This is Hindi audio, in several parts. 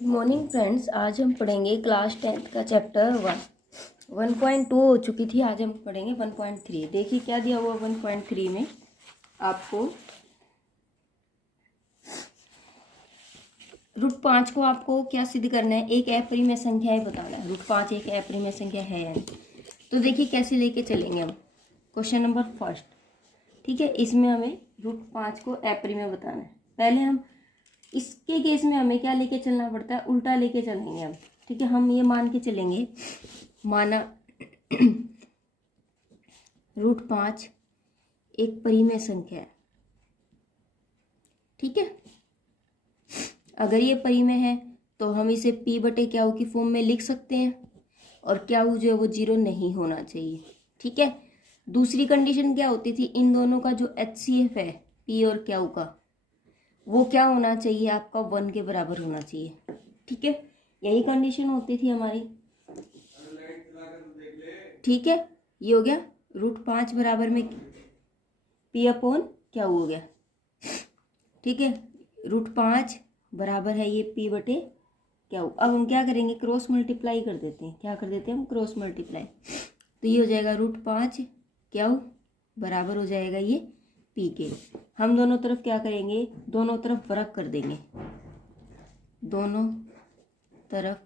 Good morning friends. आज हम पढ़ेंगे क्लास 10th का चैप्टर 1.2 हो चुकी थी। आज हम पढ़ेंगे 1.3। देखिए क्या दिया हुआ 1.3 में आपको √5 को आपको क्या सिद्ध करना है, एक अपरिमेय संख्या है बताना है। √5 एक अपरिमेय संख्या है यानी। तो देखिए कैसे लेके चलेंगे हम। क्वेश्चन नंबर फर्स्ट, ठीक है, इसमें हमें √5 को अपरिमेय बताना है। पहले हम इसके केस में हमें क्या लेके चलना पड़ता है, उल्टा लेके चलेंगे हम। ठीक है, हम ये मान के चलेंगे, माना √5 एक परिमेय संख्या है। ठीक है, अगर ये परिमेय है तो हम इसे p/क्या की फॉर्म में लिख सकते हैं, और क्या जो है वो 0 नहीं होना चाहिए। ठीक है, दूसरी कंडीशन क्या होती थी, इन दोनों का जो HCF है p और क्या का, वो क्या होना चाहिए, आपका 1 के बराबर होना चाहिए। ठीक है, यही कंडीशन होती थी हमारी। ठीक है, ये हो गया √5 बराबर में p/क्या हो गया। ठीक है, √5 बराबर है ये p/क्या। अब हम क्या करेंगे, क्रॉस मल्टीप्लाई कर देते हैं। क्या कर देते हैं हम, क्रॉस मल्टीप्लाई। तो ये हो जाएगा √5 क्या बराबर हो जाएगा ये p के। हम दोनों तरफ क्या करेंगे, दोनों तरफ वर्ग कर देंगे। दोनों तरफ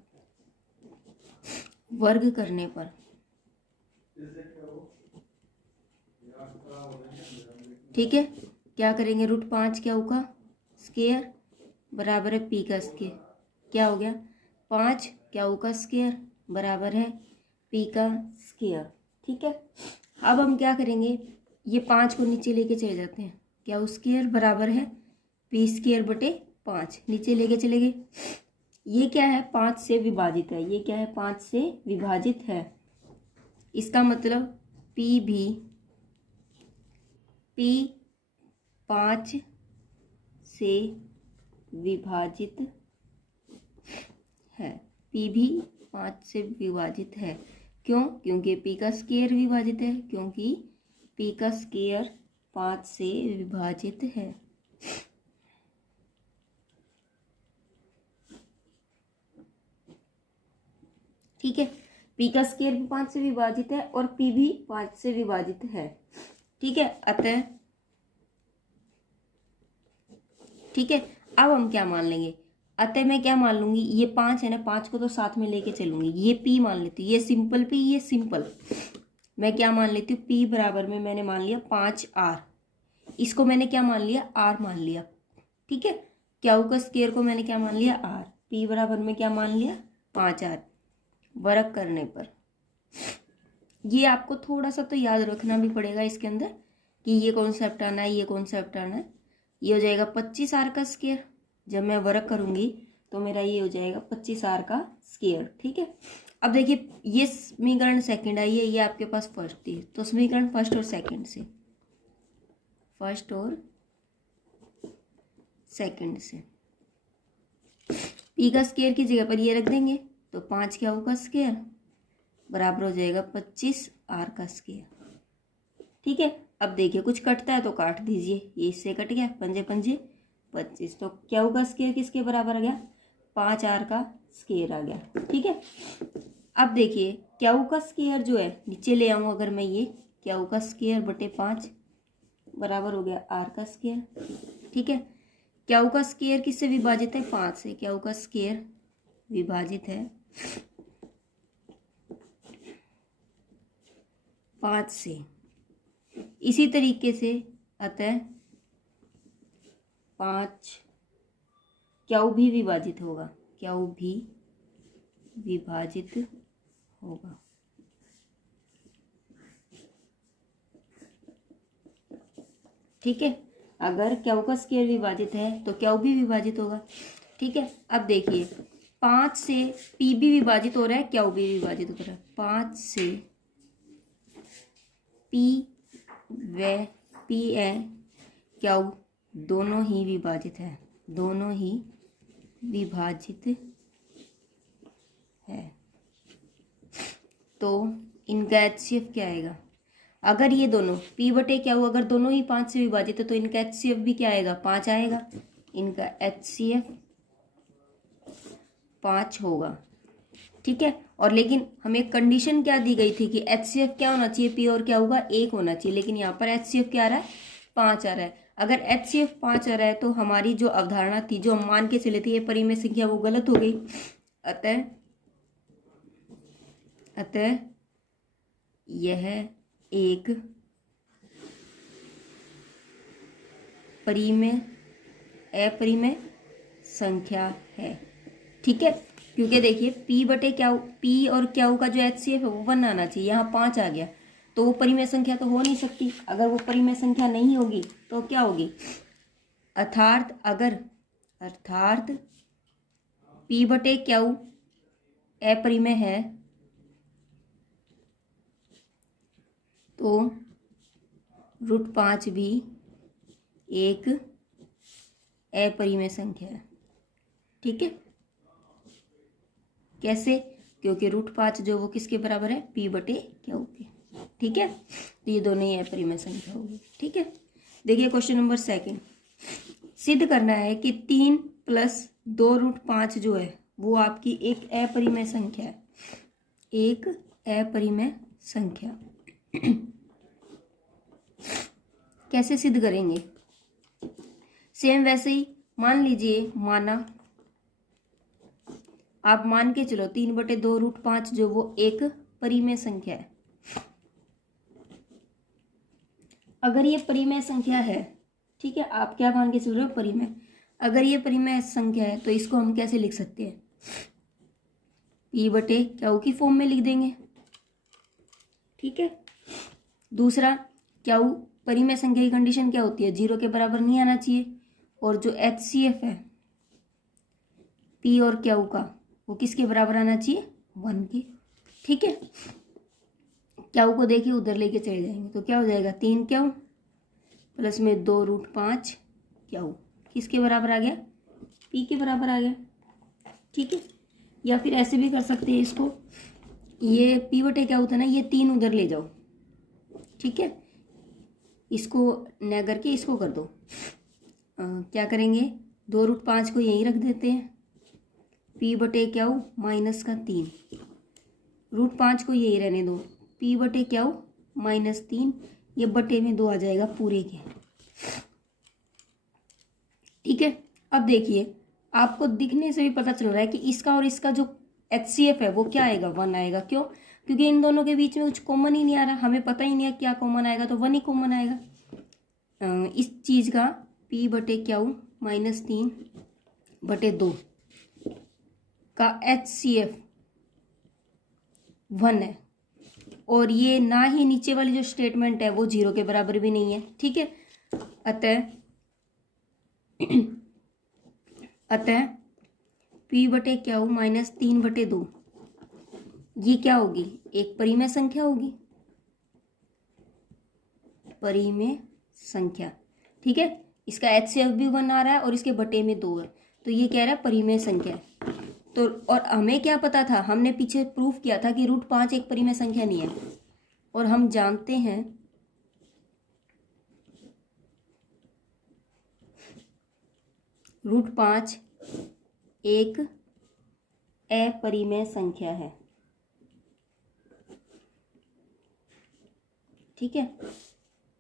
वर्ग करने पर ठीक है, क्या करेंगे, √5 क्या होगा स्क्वायर बराबर है p का स्क्वायर। क्या हो गया, 5 क्या होगा स्क्वायर बराबर है p का स्क्वायर। ठीक है, अब हम क्या करेंगे, ये 5 को नीचे लेके चले जाते हैं। क्या स्क्वायर बराबर है p²/5, नीचे लेके चले गए। ये क्या है, 5 से विभाजित है। ये क्या है, 5 से विभाजित है। इसका मतलब p भी 5 से विभाजित है। p भी 5 से विभाजित है। क्यों, क्योंकि p का स्क्वायर विभाजित है, क्योंकि p का स्क्वायर 5 से विभाजित है। ठीक है, p का स्क्वायर भी 5 से विभाजित है और p भी 5 से विभाजित है। ठीक है, अतः ठीक है, अब हम क्या मान लेंगे, अतः मैं क्या मान लूंगी, ये 5 है ना, 5 को तो साथ में लेके चलूंगी। ये p मान लेती हूँ, ये सिंपल p, ये सिंपल। मैं क्या मान लेती हूँ, p बराबर में मैंने मान लिया 5r। इसको मैंने क्या मान लिया, r मान लिया। ठीक है, क्या का स्क्वायर को मैंने क्या मान लिया, r। p बराबर में क्या मान लिया, 5r। वर्ग करने पर ये आपको थोड़ा सा तो याद रखना भी पड़ेगा इसके अंदर कि ये कॉन्सेप्ट आना है, ये कॉन्सेप्ट आना है। ये हो जाएगा 25r का स्क्वायर। जब मैं वर्ग करूंगी तो मेरा ये हो जाएगा 25r का स्क्वायर। ठीक है, अब देखिए ये समीकरण सेकंड आई है, ये आपके पास फर्स्ट थी। तो समीकरण फर्स्ट और सेकंड से, फर्स्ट और सेकंड से p का स्क्वायर की जगह पर ये रख देंगे। तो 5 क्या होगा स्क्वायर बराबर हो जाएगा 25r का स्क्वायर। ठीक है, अब देखिए कुछ कटता है तो काट दीजिए। ये इससे कट गया, 5 5 25। तो क्या होगा स्क्वायर किसके बराबर आ गया, 5r का स्क्वायर आ गया। ठीक है, अब देखिए क्या का स्क्वायर जो है नीचे ले आऊँ, अगर मैं ये क्या का स्क्वायर 5 बराबर हो गया r का स्क्वायर। ठीक है, क्या का स्क्वायर किससे विभाजित है, 5 से। क्या का स्क्वायर विभाजित है 5 से। इसी तरीके से अतः 5 क्या भी विभाजित होगा, क्या भी विभाजित होगा। ठीक है, अगर क्या का स्क्वायर विभाजित है तो क्या भी विभाजित होगा। ठीक है, अब देखिए 5 से p भी विभाजित हो रहा है, क्या भी विभाजित हो रहा है। 5 से p व p है क्या दोनों ही विभाजित है, दोनों ही विभाजित है। तो इनका HCF क्या आएगा, अगर ये दोनों p/क्या हुआ, अगर दोनों ही 5 से विभाजित है तो इनका HCF भी क्या आएगा, 5 आएगा। इनका HCF 5 होगा। ठीक है, और लेकिन हमें कंडीशन क्या दी गई थी कि HCF क्या होना चाहिए, पी और क्या होगा 1 होना चाहिए, लेकिन यहाँ पर HCF क्या आ रहा है 5 आ रहा है। अगर HCF 5 आ रहा है तो हमारी जो अवधारणा थी, जो हम मान के चले थे ये परिमेय संख्या, वो गलत हो गई। अतः यह एक अपरिमेय संख्या है। ठीक है, क्योंकि देखिए P बटे क्या, P और क्या का जो HCF है वो 1 आना चाहिए, यहाँ 5 आ गया तो वो परिमेय संख्या तो हो नहीं सकती। अगर वो परिमेय संख्या नहीं होगी तो क्या होगी, अर्थात P बटे क्या अपरिमेय है तो √5 भी एक अपरिमेय संख्या है। ठीक है, कैसे, क्योंकि √5 जो वो किसके बराबर है, P बटे क्या के। ठीक है, तो ये दोनों ही अपरिमेय संख्या होगी। ठीक है, देखिए क्वेश्चन नंबर 2 सिद्ध करना है कि 3 + 2√5 जो है वो आपकी एक अपरिमेय संख्या है, एक अपरिमेय संख्या। कैसे सिद्ध करेंगे, सेम वैसे ही मान लीजिए, आप मान के चलो 3 बटे 2√5 जो वो एक परिमेय संख्या है। अगर ये परिमेय संख्या है, ठीक है, आप क्या मान के चल रहे हो, परिमेय। अगर ये परिमेय संख्या है तो इसको हम कैसे लिख सकते हैं, P बटे क्या की फॉर्म में लिख देंगे। ठीक है, दूसरा क्या परिमेय संख्या की कंडीशन क्या होती है, 0 के बराबर नहीं आना चाहिए, और जो HCF है P और क्या का वो किसके बराबर आना चाहिए, 1 के। ठीक है, क्या को देखिए उधर लेके चले जाएंगे तो क्या हो जाएगा, 3 क्या प्लस में 2√5 क्या किसके बराबर आ गया, P के बराबर आ गया। ठीक है, या फिर ऐसे भी कर सकते हैं इसको, ये P बटे क्या होता है ना, ये 3 उधर ले जाओ। ठीक है, इसको न करके इसको कर दो, क्या करेंगे, 2√5 को यहीं रख देते हैं, P बटे क्या -3, √5 को यही रहने दो, P बटे क्या -3, ये बटे में 2 आ जाएगा पूरे के। ठीक है, अब देखिए आपको दिखने से भी पता चल रहा है कि इसका और इसका जो HCF है वो क्या आएगा, 1 आएगा। क्यों, क्योंकि इन दोनों के बीच में कुछ कॉमन ही नहीं आ रहा, हमें पता ही नहीं है क्या कॉमन आएगा, तो 1 ही कॉमन आएगा। इस चीज का P बटे क्या -3 बटे 2 का HCF 1 है, और ये ना ही नीचे वाली जो स्टेटमेंट है वो 0 के बराबर भी नहीं है। ठीक है, अतः P बटे क्या -3 बटे 2 ये क्या होगी, एक परिमेय संख्या होगी, परिमेय संख्या। ठीक है, इसका HCF भी 1 आ रहा है और इसके बटे में 2 है, तो ये कह रहा है परिमेय संख्या। तो और हमें क्या पता था, हमने पीछे प्रूफ किया था कि √5 एक परिमेय संख्या नहीं है, और हम जानते हैं √5 एक अपरिमेय संख्या है। ठीक है,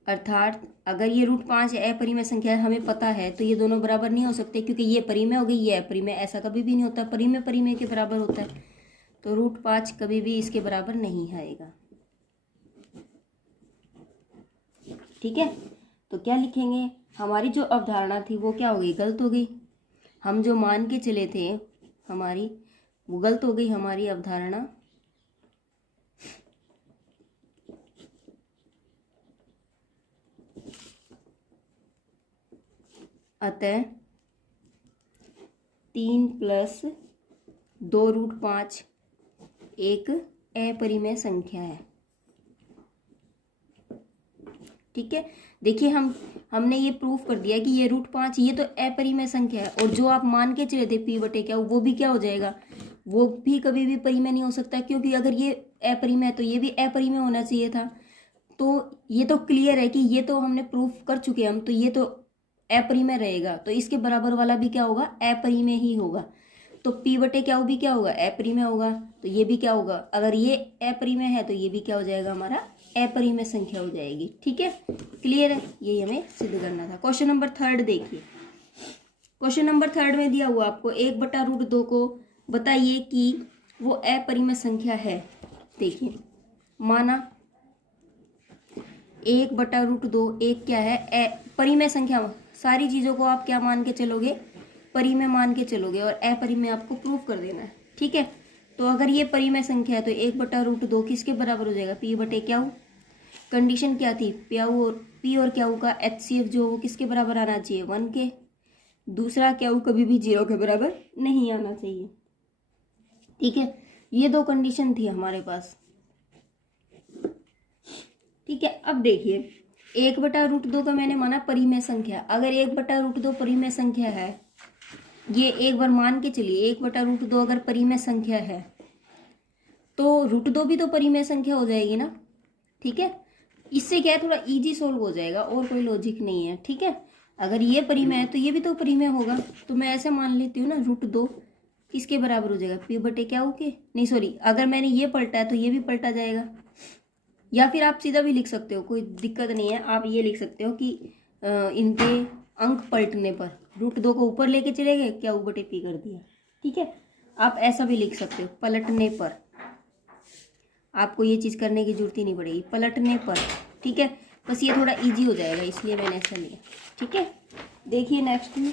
अर्थात अगर ये √5 अपरिमेय संख्या हमें पता है तो ये दोनों बराबर नहीं हो सकते, क्योंकि ये परिमेय हो गई, ये अपरिमेय, ऐसा कभी भी नहीं होता, परिमेय परिमेय के बराबर होता है, तो √5 कभी भी इसके बराबर नहीं आएगा। ठीक है, तो क्या लिखेंगे, हमारी जो अवधारणा थी वो क्या हो गई, गलत हो गई। हम जो मान के चले थे हमारी, वो गलत हो गई हमारी अवधारणा। अतः 3 + 2√5 एक अपरिमेय संख्या है। ठीक है, देखिए हमने ये प्रूफ कर दिया कि ये √5 ये तो अपरिमेय संख्या है, और जो आप मान के चले थे P बटे क्या वो भी क्या हो जाएगा, वो भी कभी भी परिमेय नहीं हो सकता, क्योंकि अगर ये अपरिमेय है तो ये भी अपरिमेय होना चाहिए था। तो ये तो क्लियर है कि ये तो हमने प्रूफ कर चुके हम, तो ये तो अपरिमेय रहेगा, तो इसके बराबर वाला भी क्या होगा, अपरिमेय ही होगा। तो पी बटे क्या भी क्या होगा, अपरिमेय होगा। तो ये भी क्या होगा, अगर ये अपरिमेय है तो ये भी क्या हो जाएगा, हमारा अपरिमेय संख्या हो जाएगी। ठीक है, क्लियर है, यही हमें सिद्ध करना था। क्वेश्चन नंबर 3 देखिए। क्वेश्चन नंबर 3 में दिया हुआ आपको 1/√2 को बताइए कि वो अपरिमेय संख्या है। देखिए, माना 1/√2 एक क्या है, परिमेय संख्या। सारी चीज़ों को आप क्या मान के चलोगे, परिमेय मान के चलोगे, और अपरिमेय आपको प्रूव कर देना है। ठीक है, तो अगर ये परिमेय संख्या है तो 1/√2 किसके बराबर हो जाएगा, पी बटे क्याऊ। कंडीशन क्या थी, प्याऊ और पी और क्याऊ का HCF जो वो किसके बराबर आना चाहिए, 1 के। दूसरा क्याऊ कभी भी 0 के बराबर नहीं आना चाहिए। ठीक है, ये दो कंडीशन थी हमारे पास। ठीक है, अब देखिए 1/√2 का मैंने माना परिमेय संख्या। अगर 1/√2 परिमेय संख्या है, ये एक बार मान के चलिए 1/√2 अगर परिमेय संख्या है तो √2 भी तो परिमेय संख्या हो जाएगी ना। ठीक है, इससे क्या है, थोड़ा इजी सोल्व हो जाएगा, और कोई लॉजिक नहीं है। ठीक है, अगर ये परिमेय है तो ये भी तो परिमेय होगा। तो मैं ऐसे मान लेती हूँ ना, √2 किसके बराबर हो जाएगा, पी बटे क्या के, नहीं सॉरी, अगर मैंने ये पलटा है तो ये भी पलटा जाएगा। या फिर आप सीधा भी लिख सकते हो, कोई दिक्कत नहीं है। आप ये लिख सकते हो कि इनके अंक पलटने पर √2 को ऊपर लेके चले गए, क्या बटे पी कर दिया। ठीक है, आप ऐसा भी लिख सकते हो, पलटने पर। आपको ये चीज़ करने की जरूरत ही नहीं पड़ेगी, पलटने पर। ठीक है, बस ये थोड़ा इजी हो जाएगा, इसलिए मैंने ऐसा लिया। ठीक है, देखिए नेक्स्ट में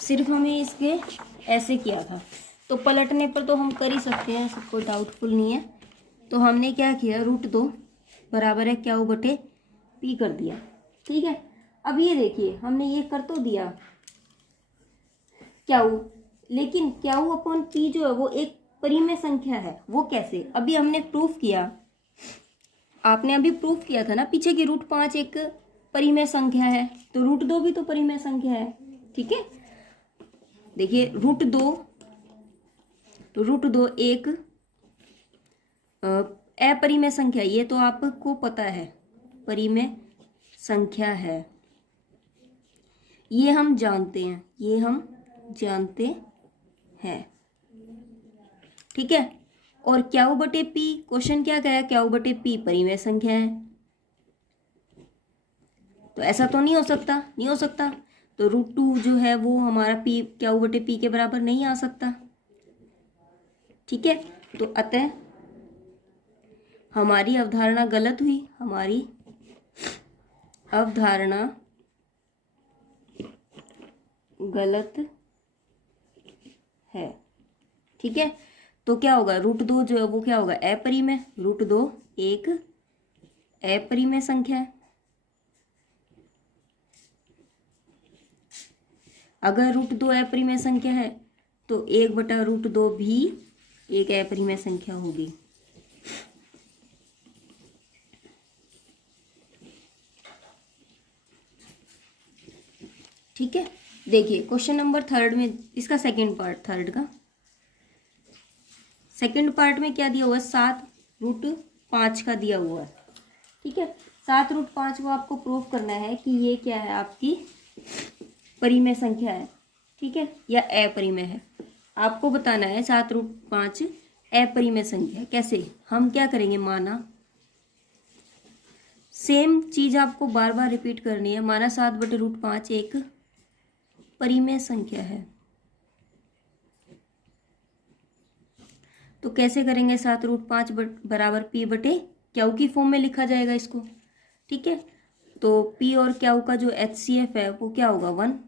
सिर्फ हमें इसके ऐसे किया था, तो पलटने पर तो हम कर ही सकते हैं, सब कोई डाउटफुल नहीं है। तो हमने क्या किया, √2 बराबर है क्या बटे पी कर दिया। ठीक है, अब ये देखिए हमने ये कर तो दिया क्या, लेकिन क्या अपॉन पी जो है वो एक परिमेय संख्या है। वो कैसे, अभी हमने प्रूफ किया, आपने अभी प्रूफ किया था ना पीछे की √5 एक परिमेय संख्या है, तो √2 भी तो परिमेय संख्या है। ठीक है, देखिए √2 एक अपरिमेय संख्या, ये तो आपको पता है परिमेय संख्या है, ये हम जानते हैं, ये हम जानते हैं। ठीक है, और क्या बटे पी, क्वेश्चन क्या कहा, क्या बटे पी परिमेय संख्या है। तो ऐसा तो नहीं हो सकता, नहीं हो सकता। तो √2 जो है वो हमारा पी क्या बटे पी के बराबर नहीं आ सकता। ठीक है, तो अतः हमारी अवधारणा गलत हुई, हमारी अवधारणा गलत है। ठीक है, तो क्या होगा, √2 जो है वो क्या होगा, अपरिमेय। √2 एक अपरिमेय संख्या है। अगर √2 अपरिमेय संख्या है तो 1/√2 भी एक अपरिमेय संख्या होगी। ठीक है, देखिए क्वेश्चन नंबर 3 में इसका सेकंड पार्ट, 3 का सेकंड पार्ट में क्या दिया हुआ है, 7√5 का दिया हुआ है। ठीक है, 7√5 को आपको प्रूव करना है कि ये क्या है, आपकी परिमेय संख्या है। ठीक है, या अपरिमेय है, आपको बताना है 7√5 अपरिमेय संख्या। कैसे, हम क्या करेंगे, माना सेम चीज आपको बार बार रिपीट करनी है। माना 7/√5 एक परिमेय संख्या है, तो कैसे करेंगे, 7√5 बराबर पी बटे क्याऊ की फॉर्म में लिखा जाएगा इसको। ठीक है, तो पी और क्याऊ का जो HCF है वो क्या होगा, 1,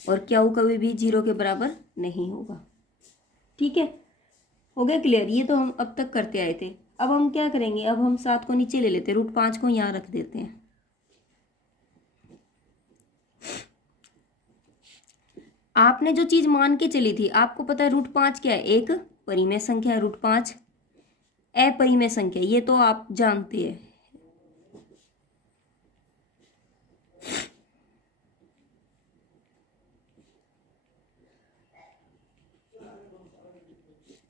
और क्याऊ कभी भी 0 के बराबर नहीं होगा। ठीक है, हो गया क्लियर, ये तो हम अब तक करते आए थे। अब हम क्या करेंगे, अब हम 7 को नीचे ले लेते हैं, √5 को यहाँ रख देते हैं। आपने जो चीज मान के चली थी, आपको पता है √5 क्या है, एक परिमेय संख्या है, √5 अपरिमेय संख्या, ये तो आप जानते हैं।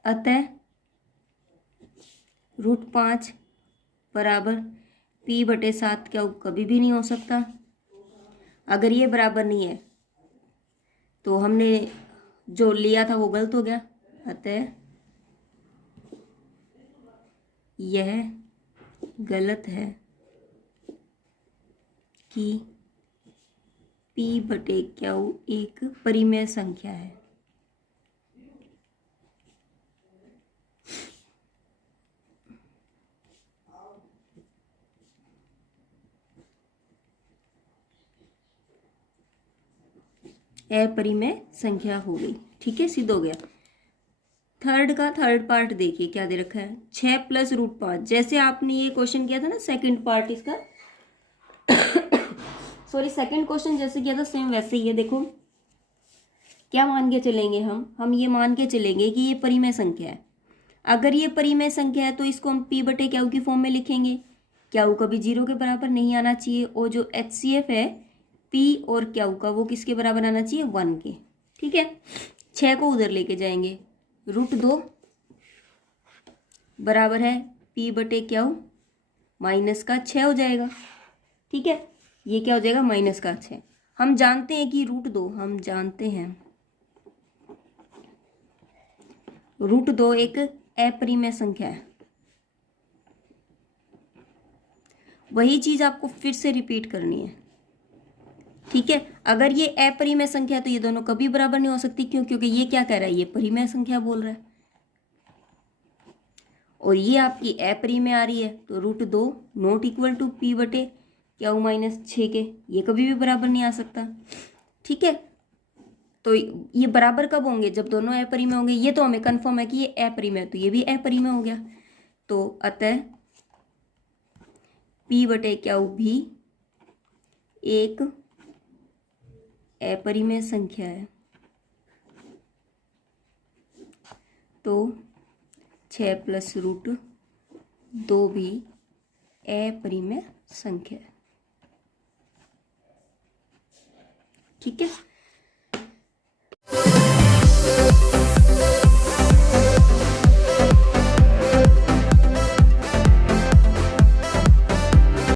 अतः √5 बराबर पी बटे 7 क्या कभी भी नहीं हो सकता। अगर ये बराबर नहीं है तो हमने जो लिया था वो गलत हो गया। अतः यह गलत है कि P बटे Q एक परिमेय संख्या है। अपरिमेय संख्या हो गई। ठीक है, सिद्ध हो गया। थर्ड का थर्ड पार्ट देखिए क्या दे रखा है, 6 प्लस रूट 5। जैसे आपने ये क्वेश्चन किया था ना सेकंड पार्ट इसका सॉरी सेकंड क्वेश्चन जैसे किया था सेम वैसे ही है। देखो क्या मान के चलेंगे हम ये मान के चलेंगे कि ये परिमेय संख्या है। अगर ये परिमेय संख्या है तो इसको हम P बटे Q की फॉर्म में लिखेंगे। Q कभी 0 के बराबर नहीं आना चाहिए और जो HCF है P और Q का वो किसके बराबर आना चाहिए, 1 के। ठीक है, 6 को उधर लेके जाएंगे, √2 बराबर है P बटे Q माइनस का 6 हो जाएगा। ठीक है, ये क्या हो जाएगा, माइनस का 6। हम जानते हैं कि √2 हम जानते हैं √2 एक अपरिमेय संख्या है। वही चीज आपको फिर से रिपीट करनी है। ठीक है, अगर ये अपरिमेय संख्या है तो ये दोनों कभी बराबर नहीं हो सकती। क्यों? क्योंकि ये क्या कह रहा है, ये परिमेय संख्या बोल रहा है और ये आपकी अपरिमेय आ रही है। तो √2 नॉट इक्वल टू P बटे Q माइनस 6 के, ये कभी भी बराबर नहीं आ सकता। ठीक है, तो ये बराबर कब होंगे, जब दोनों अपरिमेय होंगे। ये तो हमें कंफर्म है कि ये अपरिमेय, तो ये भी अपरिमेय हो गया। तो अतः P बटे Q भी एक अपरिमेय संख्या है। तो 6 प्लस √2 भी अपरिमेय संख्या है। ठीक है।